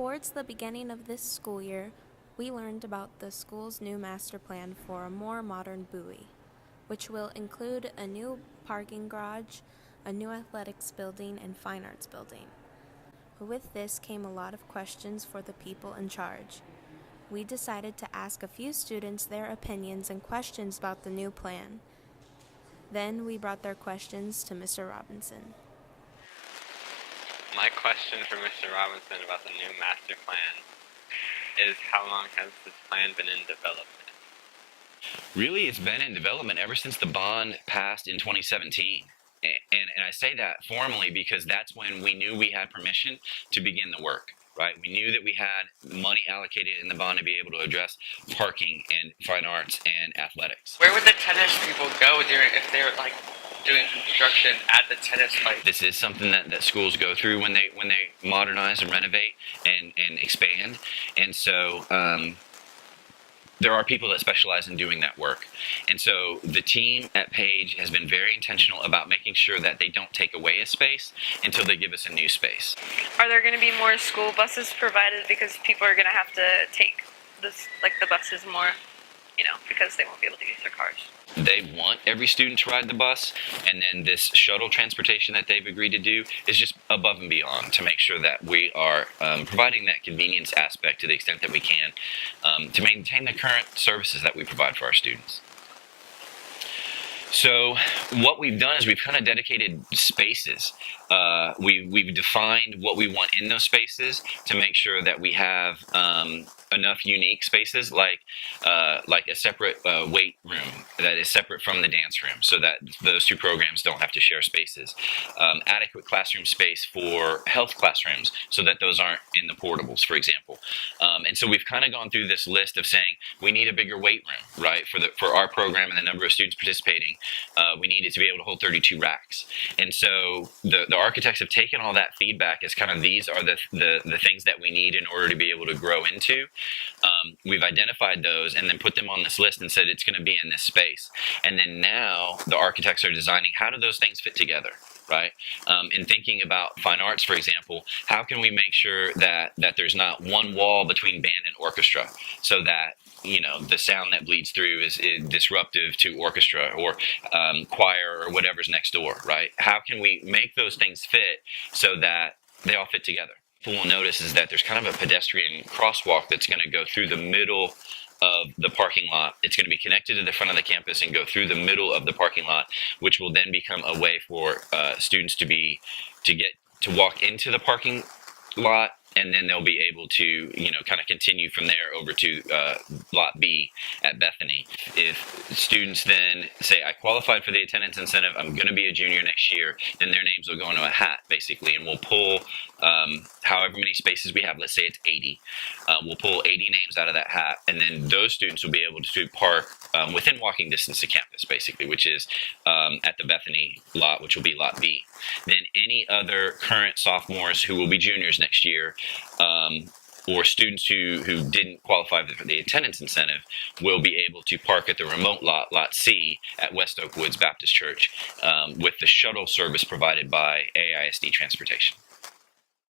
Towards the beginning of this school year, we learned about the school's new master plan for a more modern buoy, which will include a new parking garage, a new athletics building, and fine arts building. With this came a lot of questions for the people in charge. We decided to ask a few students their opinions and questions about the new plan. Then we brought their questions to Mr. Robinson. My question for Mr. Robinson about the new master plan is, how long has this plan been in development? Really, it's been in development ever since the bond passed in 2017. And I say that formally because that's when we knew we had permission to begin the work, right? We knew that we had money allocated in the bond to be able to address parking and fine arts and athletics. Where would the tennis people go if they were doing construction at the tennis site? This is something that schools go through when they modernize and renovate and expand. And so there are people that specialize in doing that work. And so the team at Page has been very intentional about making sure that they don't take away a space until they give us a new space. Are there going to be more school buses provided because people are going to have to take this, the buses more, because they won't be able to use their cars? They want every student to ride the bus, and then this shuttle transportation that they've agreed to do is just above and beyond to make sure that we are providing that convenience aspect to the extent that we can to maintain the current services that we provide for our students. So what we've done is we've kind of dedicated spaces. We've defined what we want in those spaces to make sure that we have enough unique spaces, like a separate weight room that is separate from the dance room, so that those two programs don't have to share spaces. Adequate classroom space for health classrooms, so that those aren't in the portables, for example. And so we've kind of gone through this list of saying we need a bigger weight room, right, for our program and the number of students participating. We need it to be able to hold 32 racks. And so the architects have taken all that feedback as kind of these are the things that we need in order to be able to grow into. We've identified those and then put them on this list and said it's going to be in this space. And then now the architects are designing how do those things fit together, right? In thinking about fine arts, for example, how can we make sure that there's not one wall between band and orchestra, so that the sound that bleeds through is disruptive to orchestra or choir or whatever's next door, right? How can we make those things fit so that they all fit together? What we'll notice is that there's kind of a pedestrian crosswalk that's going to go through the middle of the parking lot. It's going to be connected to the front of the campus and go through the middle of the parking lot, which will then become a way for students to walk into the parking lot, and then they'll be able to, kind of continue from there over to Lot B at Bethany. If students then say, I qualified for the attendance incentive, I'm going to be a junior next year, then their names will go into a hat, basically, and we'll pull however many spaces we have. Let's say it's 80. We'll pull 80 names out of that hat, and then those students will be able to park within walking distance to campus, basically, which is at the Bethany lot, which will be Lot B. Then any other current sophomores who will be juniors next year, or students who didn't qualify for the attendance incentive, will be able to park at the remote lot, Lot C, at West Oak Woods Baptist Church, with the shuttle service provided by AISD Transportation.